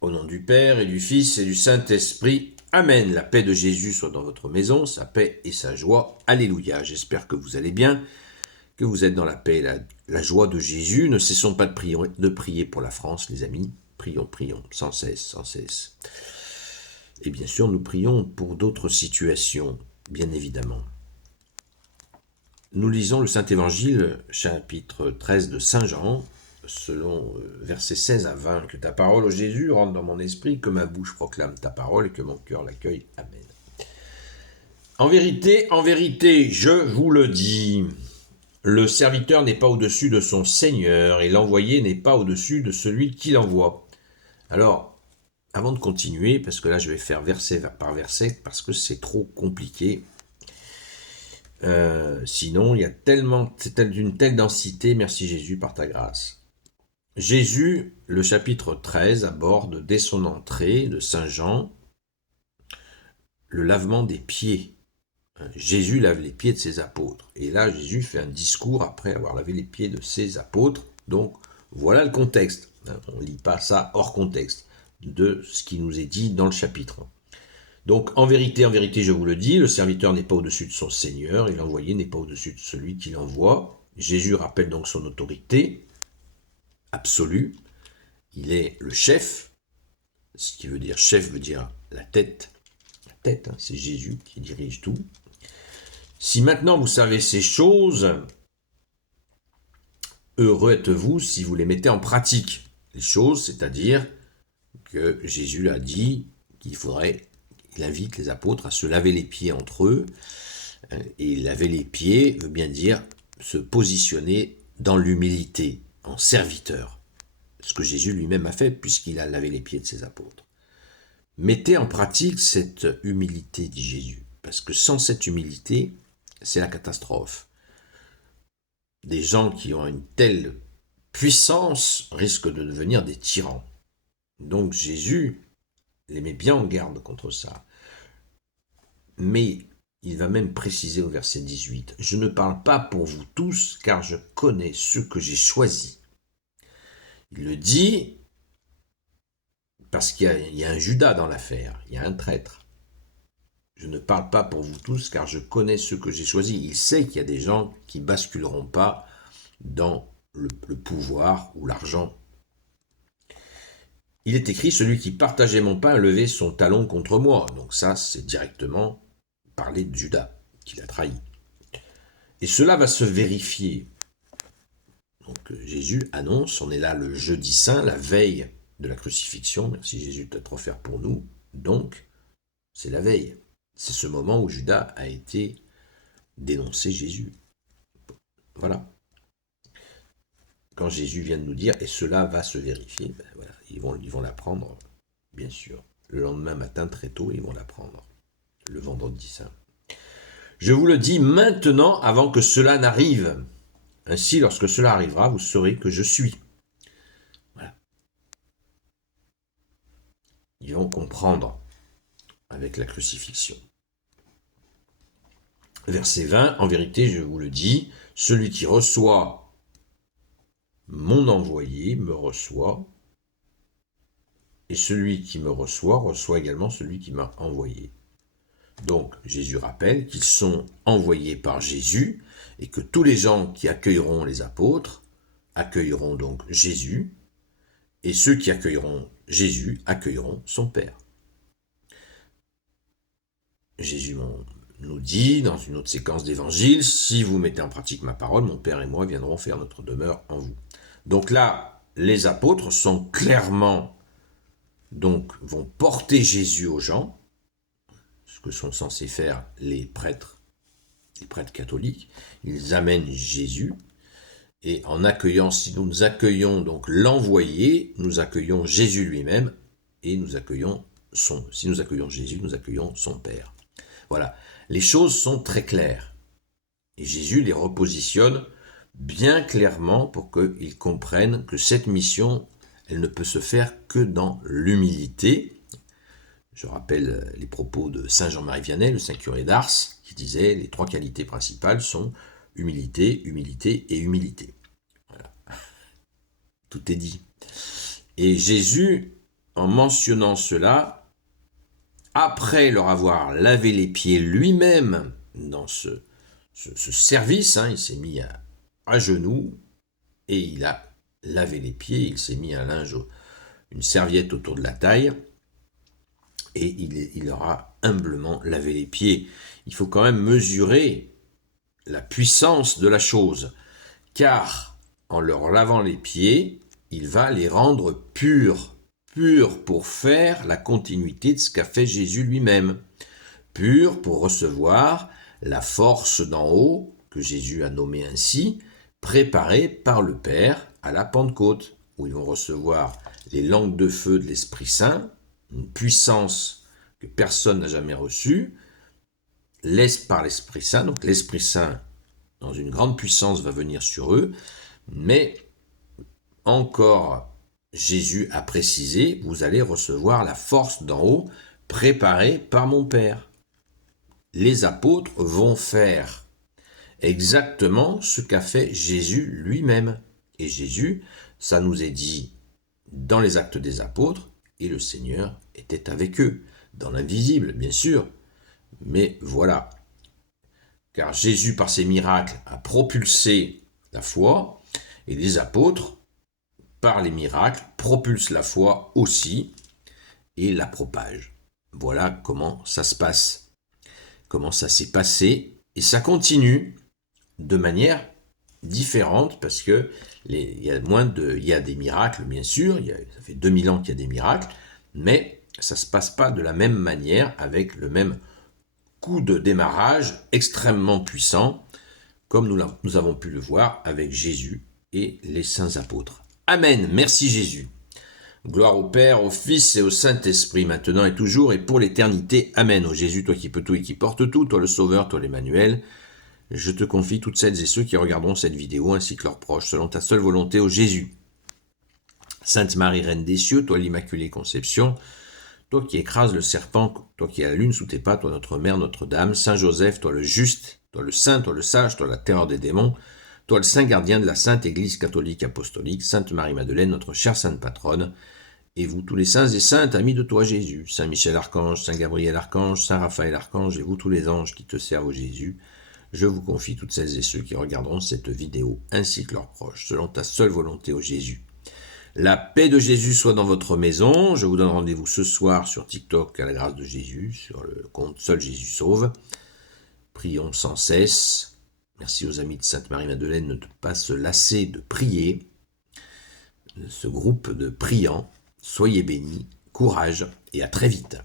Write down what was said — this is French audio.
Au nom du Père et du Fils et du Saint-Esprit. Amen. La paix de Jésus soit dans votre maison, sa paix et sa joie. Alléluia. J'espère que vous allez bien, que vous êtes dans la paix et la joie de Jésus. Ne cessons pas de prier pour la France, les amis. Prions, prions, sans cesse, sans cesse. Et bien sûr, nous prions pour d'autres situations, bien évidemment. Nous lisons le Saint-Évangile, chapitre 13 de Saint Jean, selon versets 16 à 20. Que ta parole, ô Jésus, rentre dans mon esprit, que ma bouche proclame ta parole et que mon cœur l'accueille. Amen. En vérité, je vous le dis, le serviteur n'est pas au-dessus de son Seigneur et l'envoyé n'est pas au-dessus de celui qui l'envoie. Alors, avant de continuer, parce que là je vais faire verset par verset, parce que c'est trop compliqué, sinon il y a tellement, c'est d'une telle densité, merci Jésus par ta grâce. Jésus, le chapitre 13, aborde dès son entrée de Saint Jean le lavement des pieds. Jésus lave les pieds de ses apôtres. Et là, Jésus fait un discours après avoir lavé les pieds de ses apôtres. Donc, voilà le contexte. On ne lit pas ça hors contexte de ce qui nous est dit dans le chapitre. Donc, en vérité, je vous le dis, le serviteur n'est pas au-dessus de son Seigneur et l'envoyé n'est pas au-dessus de celui qui l'envoie. Jésus rappelle donc son autorité absolue. Il est le chef. Ce qui veut dire chef veut dire la tête. La tête, c'est Jésus qui dirige tout. Si maintenant vous savez ces choses, heureux êtes-vous si vous les mettez en pratique. Les choses, c'est-à-dire que Jésus a dit qu'il invite les apôtres à se laver les pieds entre eux. Et laver les pieds veut bien dire se positionner dans l'humilité, en serviteur. Ce que Jésus lui-même a fait puisqu'il a lavé les pieds de ses apôtres. Mettez en pratique cette humilité, dit Jésus, parce que sans cette humilité, c'est la catastrophe. Des gens qui ont une telle puissance risquent de devenir des tyrans. Donc Jésus les met bien en garde contre ça. Mais il va même préciser au verset 18, « Je ne parle pas pour vous tous, car je connais ceux que j'ai choisis. » Il le dit parce qu'il y a un Judas dans l'affaire, il y a un traître. Je ne parle pas pour vous tous, car je connais ceux que j'ai choisis. Il sait qu'il y a des gens qui ne basculeront pas dans le pouvoir ou l'argent. Il est écrit, celui qui partageait mon pain a levé son talon contre moi. Donc ça, c'est directement parler de Judas, qui l'a trahi. Et cela va se vérifier. Donc Jésus annonce, on est là le jeudi saint, la veille de la crucifixion. Merci Jésus d'être offert pour nous. Donc, c'est la veille. C'est ce moment où Judas a été dénoncé Jésus. Voilà. Quand Jésus vient de nous dire, et cela va se vérifier, ben voilà, ils vont l'apprendre, bien sûr. Le lendemain matin, très tôt, ils vont l'apprendre. Le vendredi saint. Je vous le dis maintenant avant que cela n'arrive. Ainsi, lorsque cela arrivera, vous saurez que je suis. Voilà. Ils vont comprendre avec la crucifixion. Verset 20, en vérité, je vous le dis, celui qui reçoit mon envoyé me reçoit, et celui qui me reçoit également celui qui m'a envoyé. Donc, Jésus rappelle qu'ils sont envoyés par Jésus, et que tous les gens qui accueilleront les apôtres accueilleront donc Jésus, et ceux qui accueilleront Jésus accueilleront son Père. Jésus nous dit dans une autre séquence d'évangile, si vous mettez en pratique ma parole, mon Père et moi viendrons faire notre demeure en vous. Donc là, les apôtres sont clairement, donc vont porter Jésus aux gens, ce que sont censés faire les prêtres catholiques. Ils amènent Jésus, et en accueillant, si nous accueillons donc l'envoyé, nous accueillons Jésus lui-même, et si nous accueillons Jésus, nous accueillons son Père. Voilà, les choses sont très claires. Et Jésus les repositionne bien clairement pour qu'ils comprennent que cette mission, elle ne peut se faire que dans l'humilité. Je rappelle les propos de Saint Jean-Marie Vianney, le saint curé d'Ars, qui disait les 3 qualités principales sont humilité, humilité et humilité. Voilà. Tout est dit. Et Jésus en mentionnant cela, après leur avoir lavé les pieds lui-même dans ce service, il s'est mis à genoux et il a lavé les pieds, il s'est mis un linge, une serviette autour de la taille et il leur a humblement lavé les pieds. Il faut quand même mesurer la puissance de la chose, car en leur lavant les pieds, il va les rendre purs pour faire la continuité de ce qu'a fait Jésus lui-même, purs pour recevoir la force d'en haut, que Jésus a nommée ainsi, préparée par le Père à la Pentecôte, où ils vont recevoir les langues de feu de l'Esprit Saint, une puissance que personne n'a jamais reçue, par l'Esprit Saint. Donc l'Esprit Saint, dans une grande puissance, va venir sur eux, mais encore, Jésus a précisé, vous allez recevoir la force d'en haut, préparée par mon Père. Les apôtres vont faire exactement ce qu'a fait Jésus lui-même. Et Jésus, ça nous est dit dans les Actes des Apôtres, et le Seigneur était avec eux, dans l'invisible, bien sûr. Mais voilà, car Jésus, par ses miracles, a propulsé la foi, et les apôtres, par les miracles, propulsent la foi aussi, et la propagent. Voilà comment ça se passe, comment ça s'est passé, et ça continue de manière différente, parce que il y a des miracles, bien sûr, ça fait 2000 ans qu'il y a des miracles, mais ça ne se passe pas de la même manière, avec le même coup de démarrage extrêmement puissant, comme nous avons pu le voir avec Jésus et les saints apôtres. Amen, merci Jésus. Gloire au Père, au Fils et au Saint-Esprit, maintenant et toujours et pour l'éternité. Amen. Ô Jésus, toi qui peux tout et qui portes tout, toi le Sauveur, toi l'Emmanuel, je te confie toutes celles et ceux qui regarderont cette vidéo ainsi que leurs proches, selon ta seule volonté, ô Jésus. Sainte Marie, Reine des cieux, toi l'Immaculée Conception, toi qui écrases le serpent, toi qui as la lune sous tes pas, toi notre Mère, Notre-Dame, Saint Joseph, toi le juste, toi le saint, toi le sage, toi la terreur des démons, toi le saint gardien de la Sainte Église catholique apostolique, Sainte Marie-Madeleine, notre chère Sainte Patronne, et vous tous les saints et saintes, amis de toi Jésus, Saint Michel Archange, Saint Gabriel Archange, Saint Raphaël Archange, et vous tous les anges qui te servent au Jésus, je vous confie toutes celles et ceux qui regarderont cette vidéo, ainsi que leurs proches, selon ta seule volonté au Jésus. La paix de Jésus soit dans votre maison. Je vous donne rendez-vous ce soir sur TikTok à la grâce de Jésus, sur le compte Seul Jésus Sauve. Prions sans cesse. Merci aux amis de Sainte Marie-Madeleine de ne pas se lasser de prier. Ce groupe de priants, soyez bénis, courage et à très vite.